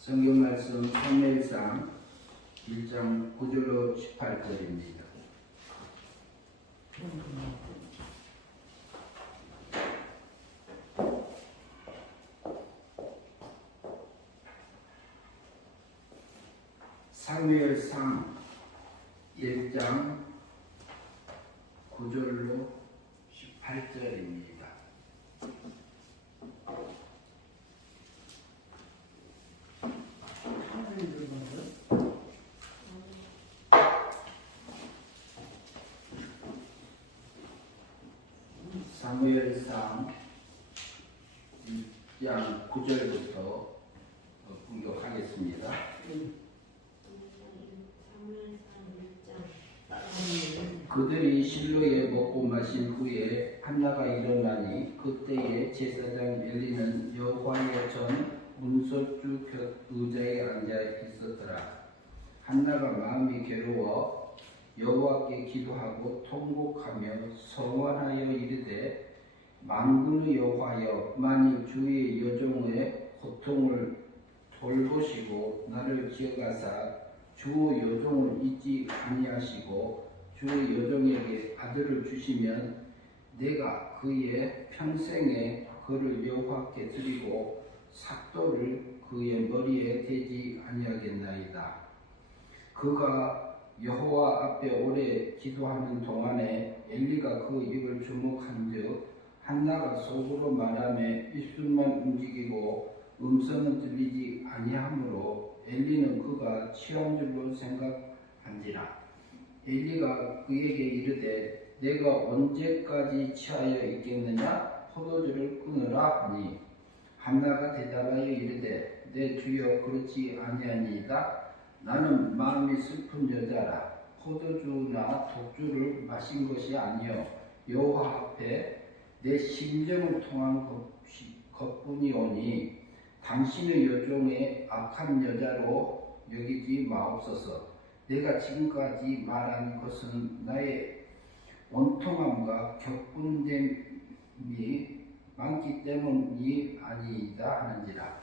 성경 말씀 사무엘상 1장 9절로 18절입니다. 사무엘상 1장 9절로 18절입니다. 사무엘상 1장 9절부터 공격하겠습니다. 그들이 실로에 먹고 마신 후에 한나가 일어나니 그때에 제사장 엘리는 여호와의 전 문설주 곁 의자에 앉아 있었더라. 한나가 마음이 괴로워 여호와께 기도하고 통곡하며 서원하여 이르되 만군의 여호와여, 만일 주의 여종의 고통을 돌보시고 나를 기억하사 주 여종을 잊지 아니하시고 주 여종에게 아들을 주시면 내가 그의 평생에 그를 여호와께 드리고 삭도를 그의 머리에 대지 아니하겠나이다. 그가 여호와 앞에 오래 기도하는 동안에 엘리가 그 입을 주목한즉 한나가 속으로 말하며 입술만 움직이고 음성은 들리지 아니하므로 엘리는 그가 취한 줄로 생각한지라. 엘리가 그에게 이르되 내가 언제까지 취하여 있겠느냐? 포도주를 끊으라 하니 한나가 대답하여 이르되 내 주여 그렇지 아니하니이다. 나는 마음이 슬픈 여자라. 포도주나 독주를 마신 것이 아니요 여호와 앞에 내 심정을 통한 것뿐이오니 당신의 여종의 악한 여자로 여기지 마옵소서. 내가 지금까지 말한 것은 나의 원통함과 격분됨이 많기 때문이 아니이다 하는지라.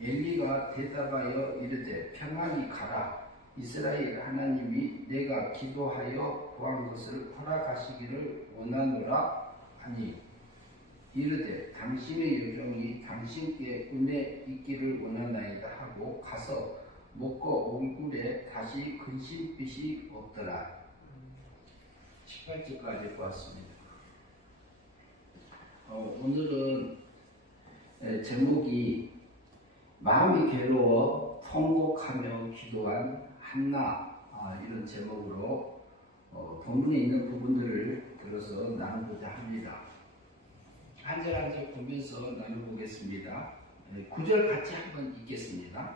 엘리가 대답하여 이르되 평안히 가라. 이스라엘 하나님이 내가 기도하여 구한 것을 허락하시기를 원하노라 하니 이르되 당신의 여종이 당신께 은혜 있기를 원하나이다 하고 가서 먹고 얼굴에 다시 근심빛이 없더라. 18절까지 보았습니다. 오늘은 제목이 마음이 괴로워 통곡하며 기도한 한나, 이런 제목으로 본문에 있는 부분들을 들어서 나누고자 합니다. 한 절 한 절 보면서 나눠보겠습니다. 9절 같이 한번 읽겠습니다.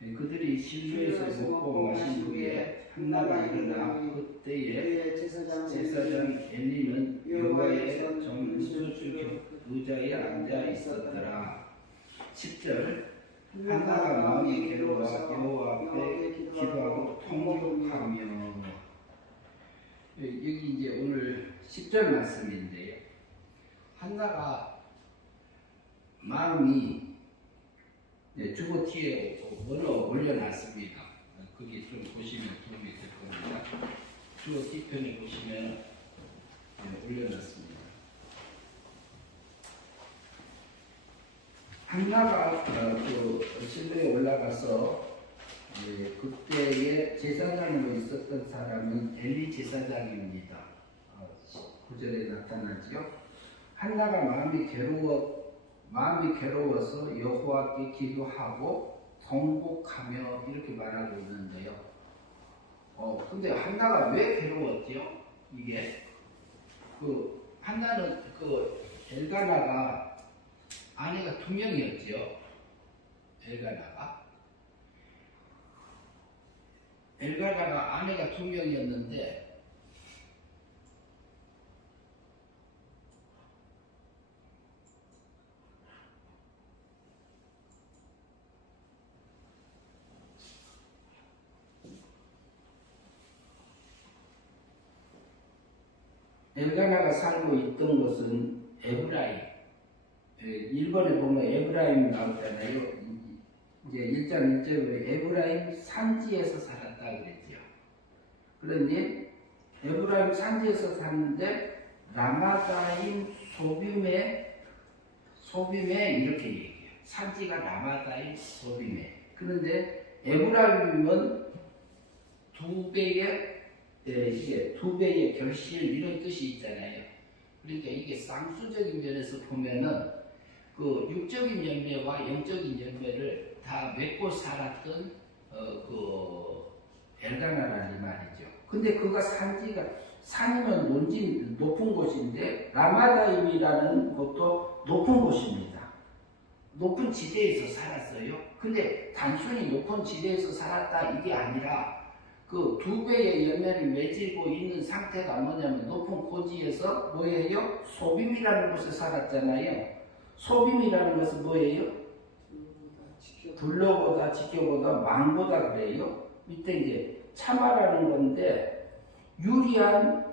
그들이 실로에서 먹고 마신 후에 한나가 일어나 그때에 제사장 엘리는 여호와의 전 문설주 의자에 앉아 있었더라. 10절 한나가 마음이 괴로워 여호와 앞에 기도하고 통곡하며. 여기 이제 오늘 10절 말씀인데요. 한나가 마음이 주보 뒤에 올려놨습니다. 거기 좀 보시면 도움이 될 겁니다. 주보 뒤편에 보시면 올려놨습니다. 한나가 그 실로에 올라가서 그때의 제사장으로 있었던 사람은 엘리 제사장입니다. 9절에 나타나지요. 한나가 마음이 괴로워서 여호와께 기도하고 통곡하며 이렇게 말하고 있는데요. 근데 한나가 왜 괴로웠죠? 이게 한나는 엘가나가 아내가 2명이었죠. 엘가나가 아내가 2명이었는데 엘가나가 살고 있던 곳은 에브라임. 1번에 보면 에브라임 나오잖아요. 이제 1장 1절에 에브라임 산지에서 살았다 그랬죠. 그런데 에브라임 산지에서 샀는데 라마다임 소빔에 이렇게 얘기해요. 산지가 라마다임 소빔에. 그런데 에브라임은 이게 두 배의 결실 이런 뜻이 있잖아요. 그러니까 이게 쌍수적인 면에서 보면은 그 육적인 열매와 영적인 열매를 다 맺고 살았던 그 엘가나라는 말이죠. 근데 그가 산이면 높은 곳인데 라마다임이라는 곳도 높은 곳입니다. 높은 지대에서 살았어요. 근데 단순히 높은 지대에서 살았다 이게 아니라 그 두 배의 열매를 맺고 있는 상태가 뭐냐면 높은 고지에서 뭐예요? 소빔이라는 곳에 살았잖아요. 소빔이라는 것은 뭐예요? 둘러보다 지켜보다 망보다 그래요. 밑에 이제 참아라는 건데 유리한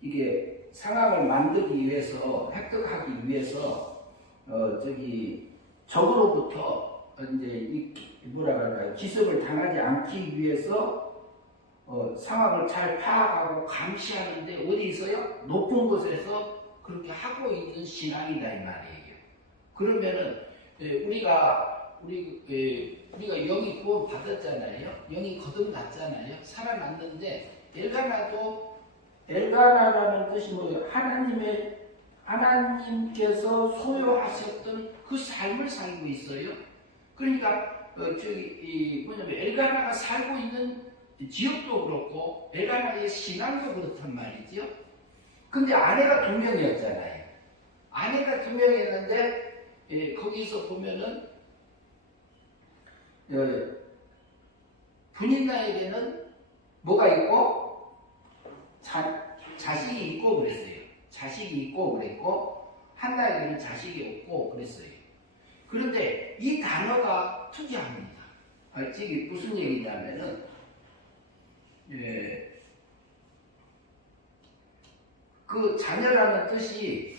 이게 상황을 만들기 위해서 획득하기 위해서 적으로부터 이제 뭐라 그럴까요? 기습을 당하지 않기 위해서 상황을 잘 파악하고 감시하는데 어디 있어요? 높은 곳에서 그렇게 하고 있는 신앙이다 이 말이에요. 그러면은 우리가 영이 구원 받았잖아요. 영이 거듭났잖아요. 살아났는데 엘가나라는 뜻이 뭐예요? 하나님께서 소유하셨던 그 삶을 살고 있어요. 그러니까 뭐냐면 엘가나가 살고 있는 지역도 그렇고 엘가나의 신앙도 그렇단 말이죠. 근데 아내가 2명이었잖아요. 아내가 2명이었는데 거기서 보면은 분인나에게는 뭐가 있고 자식이 있고 그랬어요. 자식이 있고 그랬고 한나에게는 자식이 없고 그랬어요. 그런데 이 단어가 특이합니다. 이게 무슨 얘기냐면은 그 자녀라는 뜻이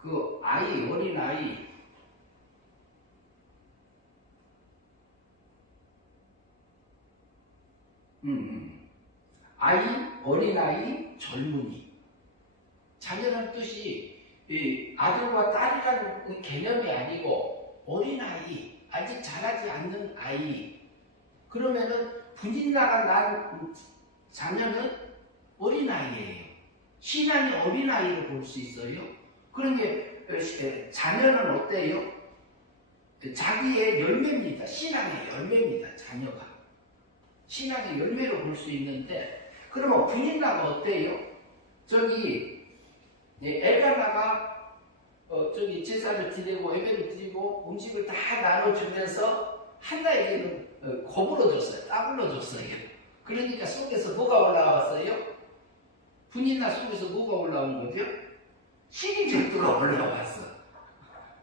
그 아이, 어린아이 아이, 어린아이, 젊은이. 자녀라는 뜻이 아들과 딸이라는 개념이 아니고 어린아이, 아직 자라지 않는 아이. 그러면은 분인나가 난 자녀는 어린아이예요. 신앙이 어린아이를 볼 수 있어요. 그런데 자녀는 어때요? 자기의 열매입니다. 신앙의 열매입니다. 자녀가. 신앙의 열매로 볼 수 있는데 그러면 분인나가 어때요? 엘가나가 제사를 드리고 예배를 드리고 음식을 다 나눠주면서 한나에게는 거부로 줬어요. 따블로 줬어요. 그러니까 속에서 뭐가 올라왔어요? 분인나 속에서 뭐가 올라온 거죠? 식인정도가 올라왔어.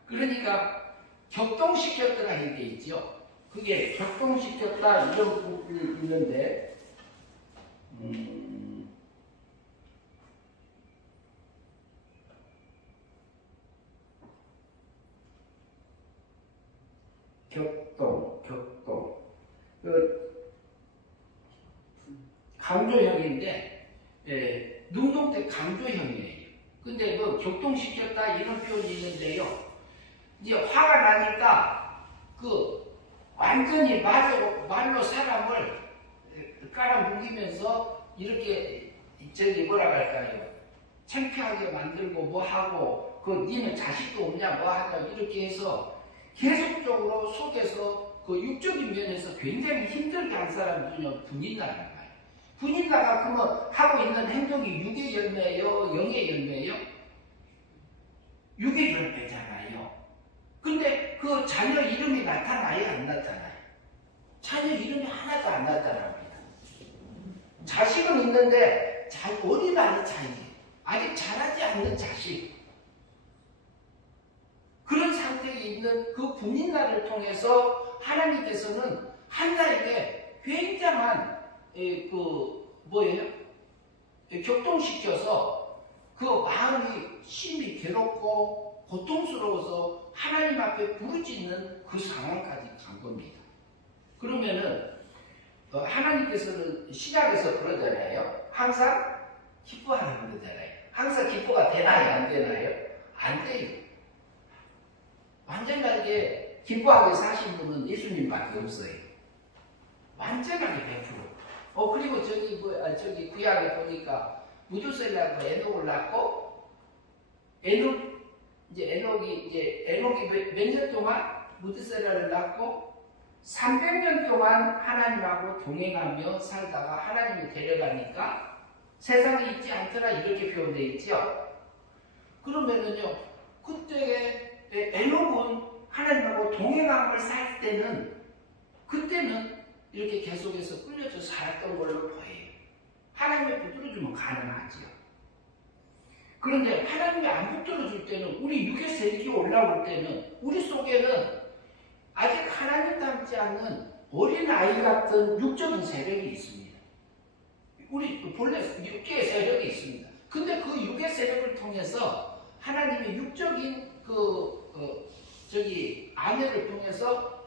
그러니까 격동시켰더라 이게 있죠. 그게 격동시켰다 이런 부분이 있는데 격동 강조형인데 능동태 강조형이에요. 근데 그 격동시켰다 이런 표현이 있는데요. 이제 화가 나니까 완전히 말로 사람을 깔아뭉개면서 이렇게 뭐라 할까요? 창피하게 만들고 뭐 하고 니는 자식도 없냐 뭐 하다 이렇게 해서 계속적으로 속에서 육적인 면에서 굉장히 힘들게 한 사람이 분인나라는 거예요. 분인나가 그러면 하고 있는 행동이 육의 열매예요? 영의 열매예요? 육의 열매잖아요. 근데 그 자녀 이름이 나타나요? 안 나타나요? 자녀 이름이 하나도 안 나타납니다. 자식은 있는데 어린아이 아직 자라지 않는 자식. 그런 상태에 있는 그 분인나를 통해서 하나님께서는 한나에게 굉장한 격동시켜서 그 마음이 심히 괴롭고 고통스러워서 하나님 앞에 부르짖는 그 상황까지 간 겁니다. 그러면은 하나님께서는 시작에서 그러잖아요. 항상 기뻐하는 거잖아요. 항상 기뻐가 되나요? 안 되나요? 안 돼요. 완전하게 기뻐하게 사신 분은 예수님밖에 없어요. 완전하게 100%. 그리고 저기 구약에 보니까 무두셀라고 에녹을 낳고 에녹이 몇 년 동안 무두셀라를 낳고 300년 동안 하나님하고 동행하며 살다가 하나님이 데려가니까 세상에 있지 않더라 이렇게 표현되어 있죠. 그러면은요, 그때 에녹은 하나님하고 동행함을 살 때는 그때는 이렇게 계속해서 끌려져 살았던 걸로 보여요. 하나님이 붙들어주면 가능하지요. 그런데 하나님이 안 붙들어줄 때는 우리 육의 세력이 올라올 때는 우리 속에는 아직 하나님 닮지 않는 어린아이 같은 육적인 세력이 있습니다. 우리 본래 육의 세력이 있습니다. 근데 그 육의 세력을 통해서 하나님의 육적인 아내를 통해서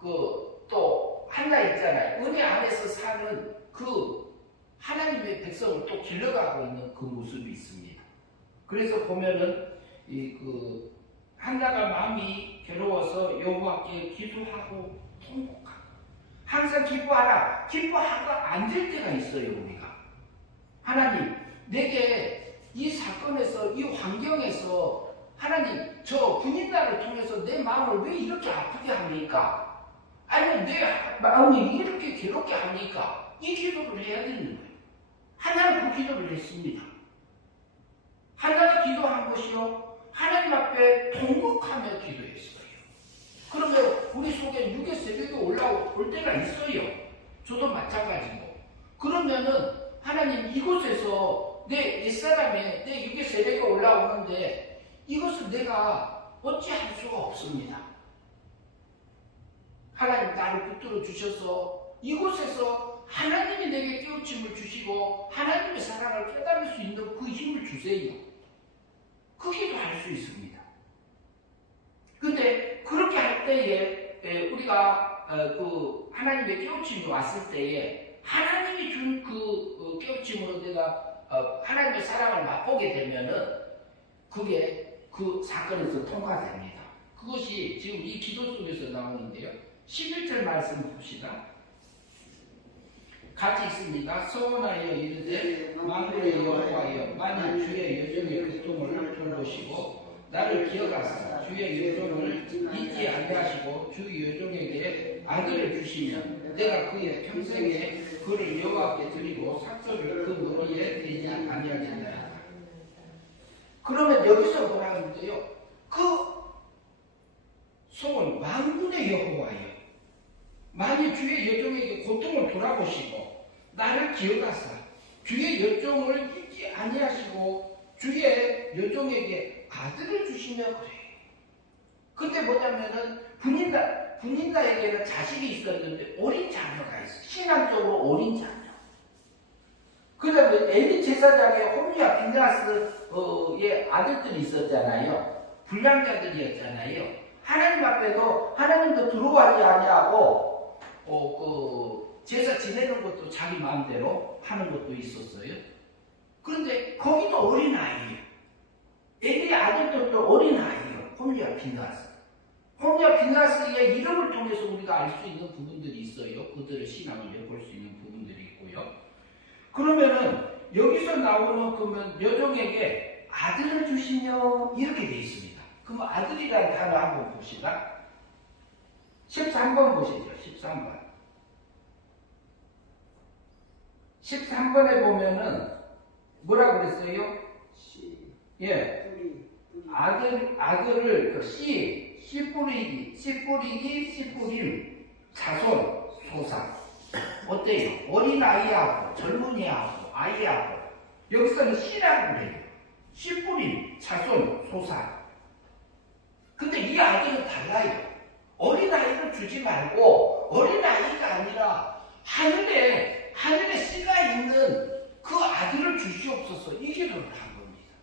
또 하나 있잖아요. 은혜 안에서 사는 그 하나님의 백성을 또 길러가고 있는 그 모습이 있습니다. 그래서 보면은 한나가 마음이 괴로워서 여호와께 기도하고 통곡하고 항상 기뻐하라. 기뻐하고 안 될 때가 있어요. 우리가 하나님 내게 이 사건에서 이 환경에서 하나님 저 군인단을 통해서 내 마음을 왜 이렇게 아프게 합니까? 아니면 내 마음이 이렇게 괴롭게 합니까? 이 기도를 해야 되는 거예요. 하나는 그 기도를 했습니다. 하나가 기도한 것이요 하나님 앞에 통곡하며 기도했어요. 그러면 우리 속에 육의 세력이 올라올 때가 있어요. 저도 마찬가지고. 그러면은 하나님 이곳에서 내 옛사람의 내 육의 세력이 올라오는데 이것을 내가 어찌할 수가 없습니다. 하나님 나를 붙들어 주셔서 이곳에서 하나님이 내게 깨우침을 주시고 하나님의 사랑을 깨달을 수 있는 그 힘을 주세요. 그 기도할 수 있습니다. 근데 그렇게 할 때에 우리가 하나님의 깨우침이 왔을 때에 하나님이 준 그 깨우침으로 내가 하나님의 사랑을 맛보게 되면은 그게 그 사건에서 통과됩니다. 그것이 지금 이 기도 속에서 나오는데요. 11절 말씀 봅시다. 같이 있습니다. 소원하여 이르되 만군의 여호와여 만일 주의 여종의 고통을 돌보시고 나를 기억하사 주의 여종을 잊지 아니하시고 주 여종에게 아들을 주시면 내가 그의 평생에 그를 여호와께 드리고 삭소를 그 머리에 대지 아니하겠나이다. 그러면 여기서 뭐라 하는데요? 그 소원 만군의 여호와여 만일 주의 여종에게 고통을 돌아보시고 나를 기억하사 주의 여종을 잊지 아니하시고 주의 여종에게 아들을 주시며 그래. 근데 뭐냐면은 분인다에게는 자식이 있었는데 어린 자녀가 있어. 신앙적으로 어린 자녀. 그 다음에 엘리 제사장의 홈리와 빈나스의 아들들이 있었잖아요. 불량자들이었잖아요. 하나님 앞에도 하나님도 들어가지 아니하고 제사 지내는 것도 자기 마음대로 하는 것도 있었어요. 그런데 거기도 어린아이예요. 엘리의 아들들도 어린아이예요. 홈리와 빈나스. 홈리와 빈나스의 이름을 통해서 우리가 알 수 있는 부분들이 있어요. 그들의 신앙을 엿볼 수 있는 부분들이 있고요. 그러면은 여기서 나오는 그러면 여종에게 아들을 주시며 이렇게 되어 있습니다. 그럼 아들이라는 단어 한번 봅시다. 13번 보시죠. 13번. 13번에 보면은 뭐라고 그랬어요? 예. 아들을 씨 뿌리기, 자손, 소사. 어때요? 어린아이하고 젊은이하고 아이하고 여기서는 씨라고 그래요. 씨 뿌림, 자손, 소사. 근데 이 아들은 달라요. 어린아이를 주지 말고 어린아이가 아니라 하늘에 씨가 있는 그 아들을 주시옵소서 이 기도를 한 겁니다.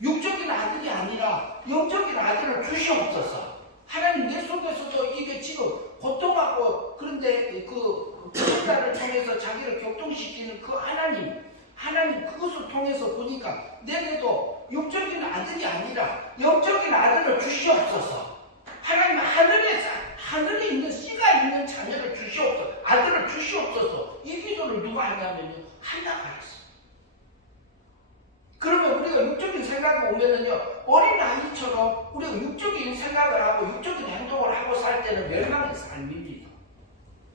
육적인 아들이 아니라 영적인 아들을 주시옵소서. 하나님 내 속에서도 이게 지금 고통하고 그런데 그 불신자를 통해서 자기를 격동시키는 그 하나님 그것을 통해서 보니까 내게도 육적인 아들이 아니라 영적인 아들을 주시옵소서. 하나님 하늘에 있는 씨가 있는 자녀를 주시옵소서. 아들을 주시옵소서. 이 기도를 누가 하냐면요, 하나가 했어요. 그러면 우리가 육적인 생각이 오면은요, 어린 아이처럼 우리가 육적인 생각을 하고 육적인 행동을 하고 살 때는 멸망의 삶입니다.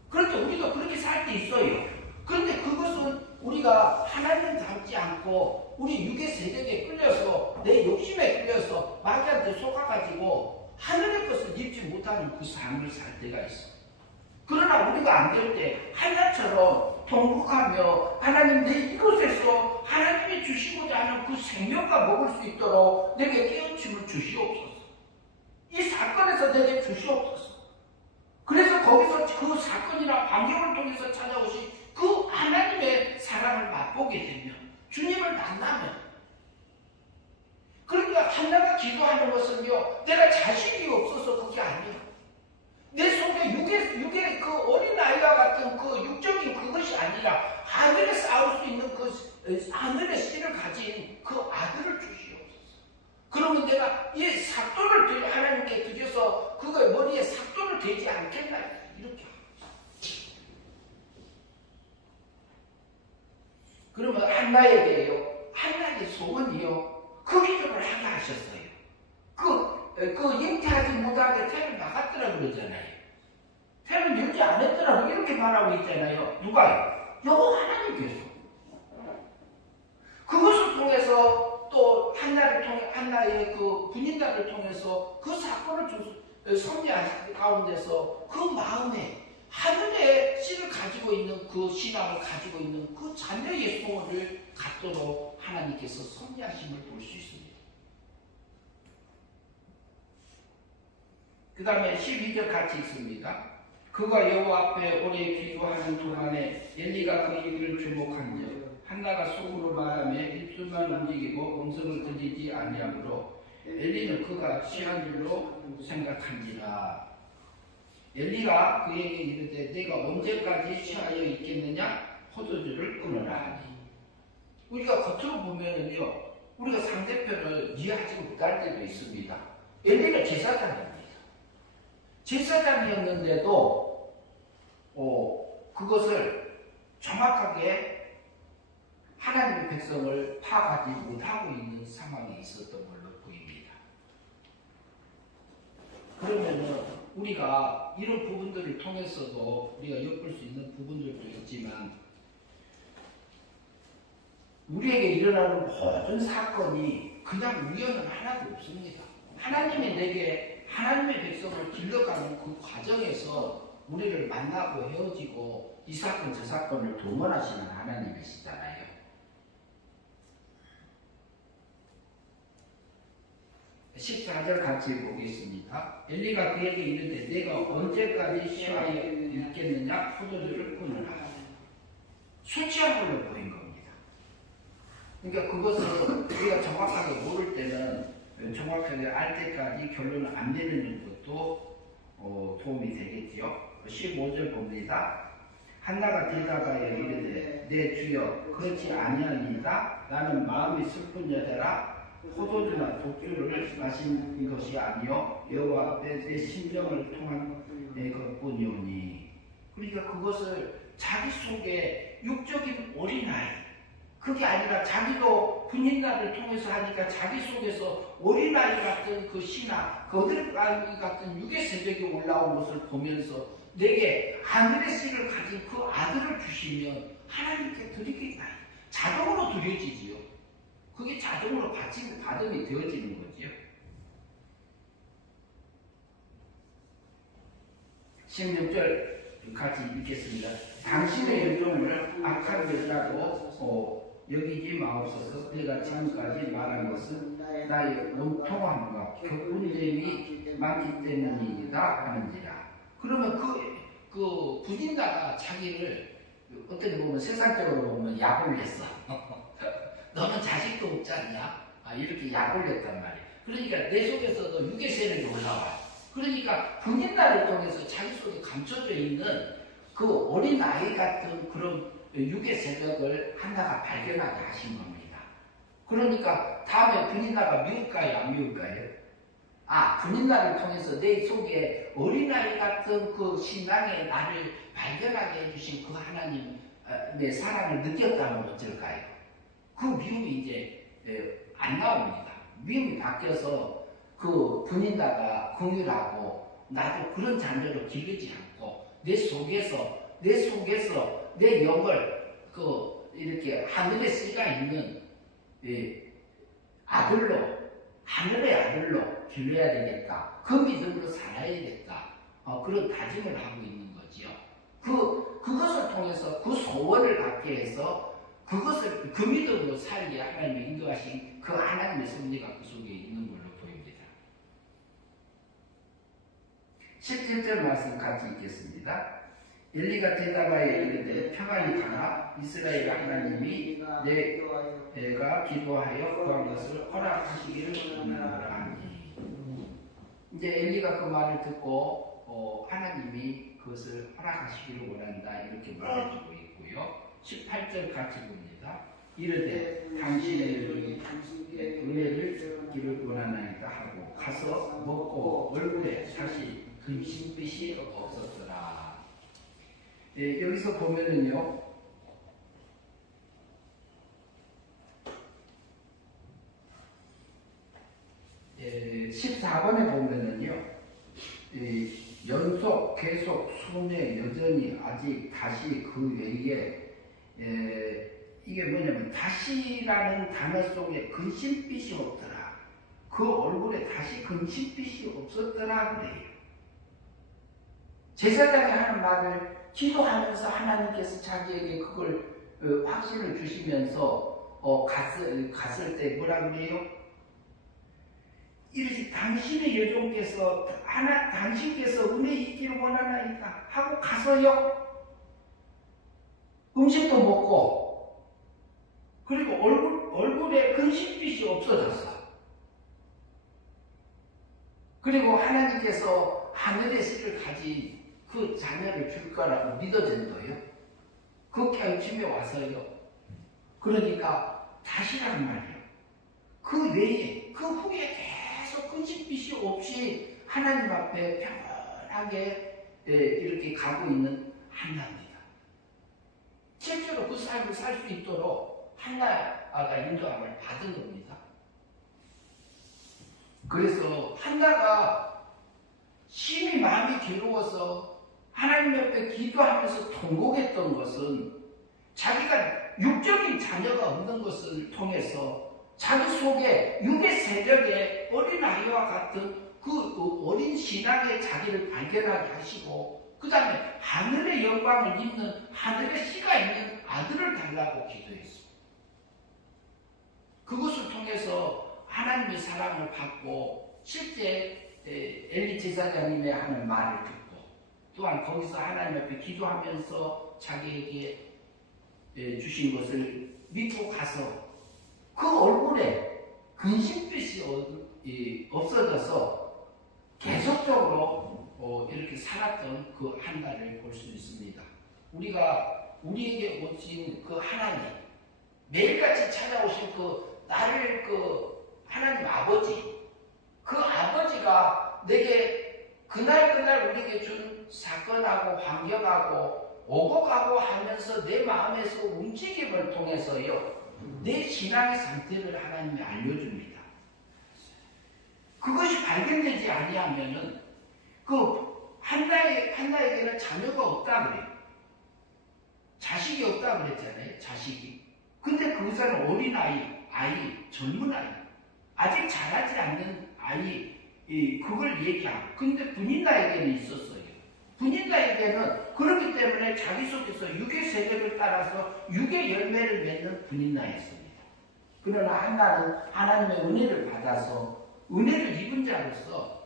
그런데 우리가 그렇게 살 때 있어요. 그런데 그것은 우리가 하나님 닮지 않고 우리 육의 세력에 끌려서 내 욕심에 끌려서 마귀한테 속아가지고 하늘의 것을 입지 못하는 그 삶을 살 때가 있어. 그러나 우리가 안 될 때 하나처럼 통곡하며 하나님 내 이곳에서 하나님이 주시고자 하는 그 생명과 먹을 수 있도록 내게 깨우침을 주시옵소서. 이 사건에서 내게 주시옵소서. 그래서 거기서 그 사건이나 환경을 통해서 찾아오신 그 하나님의 사랑을 맛보게 되면, 주님을 만나면, 그러니까 한나가 기도하는 것은요, 내가 자식이 없어서 그게 아니에요. 내 속에 육의 그 어린아이와 같은 그 육적인 그것이 아니라 하늘에 싸울 수 있는 그 하늘의 씨를 가진 그 아들을 주시옵소서. 그러면 내가 이 삭도를 하나님께 드려서 그거의 머리에 삭도를 대지 않겠나, 이렇게. 그러면 한나에게요, 한나의 소원이요, 그 기도를 하나 하셨어요. 그 잉태하지 못하게 태를 막았더라 그러잖아요. 태를 열지 않았더라고 이렇게 말하고 있잖아요. 누가요? 여호와 하나님께서. 그것을 통해서 또 한나의 그 분인단을 통해서 그 사건을 섭리하신 가운데서 그 마음에 하늘의 씨를 가지고 있는 그 신앙을 가지고 있는 그 자녀의 소원을 갖도록 하나님께서 섭리하심을 볼 수 있습니다. 그 다음에 12절 같이 있습니다. 그가 여호와 앞에 오래 기도하는 동안에 엘리가 그 입을 주목한즉 한나가 속으로 말하며 입술만 움직이고 음성을 들리지 아니하므로 엘리는 그가 취한 줄로 생각한지라. 엘리가 그에게 이르되 내가 언제까지 취하여 있겠느냐? 포도주를 끊으라 하니. 우리가 겉으로 보면은요, 우리가 상대편을 이해하지 못할 때도 있습니다. 엘리가 제사장입니다. 제사장이었는데도 그것을 정확하게 하나님의 백성을 파악하지 못하고 있는 상황이 있었던 걸로 보입니다. 그러면은 우리가 이런 부분들을 통해서도 우리가 엿볼 수 있는 부분들도 있지만, 우리에게 일어나는 모든 사건이 그냥 우연은 하나도 없습니다. 하나님이 내게 하나님의 백성을 길러가는 그 과정에서 우리를 만나고 헤어지고 이 사건 저 사건을 동원하시는 하나님이시잖아요. 14절 같이 보겠습니다. 엘리가 그에게 이르되 내가 언제까지 쉬어야 있겠느냐? 포도주를 끊으라. 술 취한 걸로 보인 겁니다. 그러니까 그것을 우리가 정확하게 모를 때는 정확하게 알 때까지 결론을 안 내리는 것도 도움이 되겠지요. 15절 봅니다. 한나가 대답하여 이르되 내 주여 그렇지 아니하니이다. 나는 마음이 슬픈 여자라. 포도주나 독주를 마신 것이 아니요 여호와 앞에 내 심정을 통한 것뿐이오니. 그러니까 그것을 자기 속에 육적인 어린아이, 그게 아니라 자기도 분인날을 통해서 하니까 자기 속에서 어린아이 같은 그 신앙, 거들아이 같은 육의 세력이 올라온 것을 보면서 내게 하늘의 씨를 가진 그 아들을 주시면 하나님께 드리겠다. 자동으로 드려지지요. 그게 자동으로 받음이 되어지는 거지요. 16절 같이 읽겠습니다. 당신의 열정을 악한 여자로 여기지 마옵소서. 내가 지금까지 말한 것은 나의 원통함과 격분됨이 많기 때문이다 하는지라. 그러면 그 분인다가 자기를 어떻게 보면 세상적으로 보면 야구를 했어. 너는 자식도 없지 않냐? 이렇게 약 올렸단 말이에요. 그러니까 내 속에서도 육의 세력이 올라와요. 그러니까 분인날을 통해서 자기 속에 감춰져 있는 그 어린 아이 같은 그런 육의 세력을 한나가 발견하게 하신 겁니다. 그러니까 다음에 분인날가 미울까요? 안 미울까요? 분인날을 통해서 내 속에 어린아이 같은 그 신앙의 나를 발견하게 해주신 그 하나님의 사랑을 느꼈다면 어쩔까요? 그 미움이 이제 안 나옵니다. 미움이 바뀌어서 그 분인다가 긍휼하고 나도 그런 자녀로 기르지 않고 내 속에서 내 영을 이렇게 하늘의 씨가 있는 아들로 하늘의 아들로 길러야 되겠다. 그 믿음으로 살아야겠다. 그런 다짐을 하고 있는 거지요. 그것을 통해서 그 소원을 갖게 해서 그것을 그 믿음으로 살게 하나님의 인도하신 그 하나님의 섭리가 그 속에 있는 걸로 보입니다. 17절 말씀 같이 읽겠습니다. 엘리가 대답하여 이르되 평안히 가라. 이스라엘 하나님이 내가 기도하여 구한 것을 허락하시기를 원하노라. 이제 엘리가 그 말을 듣고 하나님이 그것을 허락하시기를 원한다 이렇게 말해주고 있고요. 18절 같이 봅니다. 이르되 당신의 은혜를 기를 원하나이다 하고 가서 먹고 얼굴에 다시 근심빛이 없었더라. 여기서 보면은요, 14번에 보면은요, 연속, 계속, 순회, 여전히, 아직, 다시, 그 외에, 이게 뭐냐면, 다시라는 단어 속에 근심빛이 없더라. 그 얼굴에 다시 근심빛이 없었더라. 그래요. 제사장이 하는 말을 기도하면서 하나님께서 자기에게 그걸 확신을 주시면서 갔을 때 뭐라 그래요? 이르시 당신의 여종께서 당신께서 은혜 있기를 원하나이다 하고 가서요 음식도 먹고 그리고 얼굴에 근심빛이 없어졌어. 그리고 하나님께서 하늘의 씨를 가진 그 자녀를 줄 거라고 믿어진다요. 그 결심에 와서요. 그러니까 다시라는 말이에요. 그 외에 그 후에 계속 근심빛이 없이 하나님 앞에 평안하게 이렇게 가고 있는 한나입니다. 실제로 그 삶을 살 수 있도록 한나가 인도함을 받은 겁니다. 그래서 한나가 심히 마음이 괴로워서 하나님 옆에 기도하면서 통곡했던 것은 자기가 육적인 자녀가 없는 것을 통해서 자기 속에 육의 세력의 어린아이와 같은 그 어린 신앙의 자기를 발견하게 하시고 그 다음에 하늘의 영광을 입는 하늘의 씨가 있는 아들을 달라고 기도했어. 그것을 통해서 하나님의 사랑을 받고 실제 엘리 제사장님의 하는 말을 듣고 또한 거기서 하나님 앞에 기도하면서 자기에게 주신 것을 믿고 가서 그 얼굴에 근심빛이 없어져서 계속적으로 이렇게 살았던 그 한나를 볼 수 있습니다. 우리에게 오신 그 하나님, 매일같이 찾아오신 나를 하나님 아버지, 그 아버지가 내게 그날 우리에게 준 사건하고 환경하고 오고 가고 하면서 내 마음에서 움직임을 통해서요, 내 신앙의 상태를 하나님이 알려줍니다. 그것이 발견되지 아니하면은 한나에게는 자녀가 없다 그래요. 자식이 없다 그랬잖아요. 자식이. 근데 그것은 어린아이, 젊은 아이, 아직 자라지 않는 아이, 그걸 얘기하고. 근데 분인나에게는 있었어요. 분인나에게는 그렇기 때문에 자기 속에서 육의 세력을 따라서 육의 열매를 맺는 분인나였습니다. 그러나 한나는 하나님의 은혜를 받아서 은혜를 입은 자로서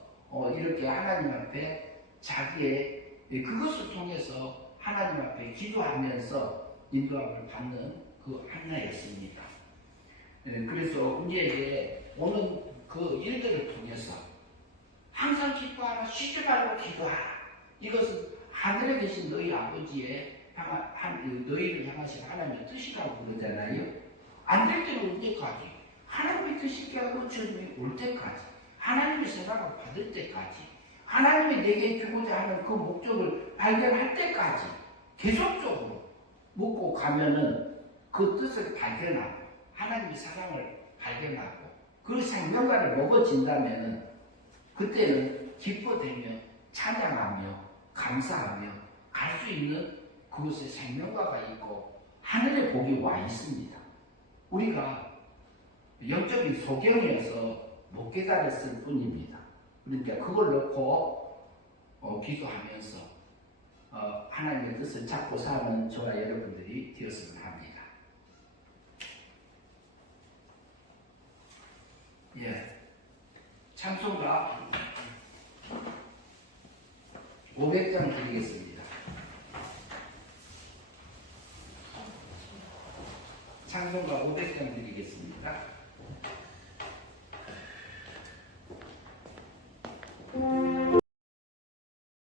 이렇게 하나님 앞에 자기의 그것을 통해서 하나님 앞에 기도하면서 인도함을 받는 그 한나였습니다. 그래서 우리에게 오는 그 일들을 통해서 항상 기뻐하라, 쉬지 말고 기도하라. 이것은 하늘에 계신 너희 아버지의 너희를 향하신 하나님의 뜻이라고 그러잖아요. 안 될 때는 언제까지? 하나님의 뜻이 깨어지게 올 때까지, 하나님의 사랑을 받을 때까지, 하나님이 내게 주고자 하는 그 목적을 발견할 때까지 계속적으로 묻고 가면은 그 뜻을 발견하고 하나님의 사랑을 발견하고 그 생명과를 먹어진다면은 그때는 기뻐되며 찬양하며 감사하며 갈 수 있는 그곳에 생명과가 있고 하늘의 복이 와 있습니다. 우리가 영적인 소경이어서 못 깨달았을 뿐입니다. 그러니까 그걸 놓고 기도하면서 하나님의 뜻을 잡고 사는 저와 여러분들이 되었으면 합니다. 예, 찬송가 500장 드리겠습니다. 찬송가 500장 드리겠습니다.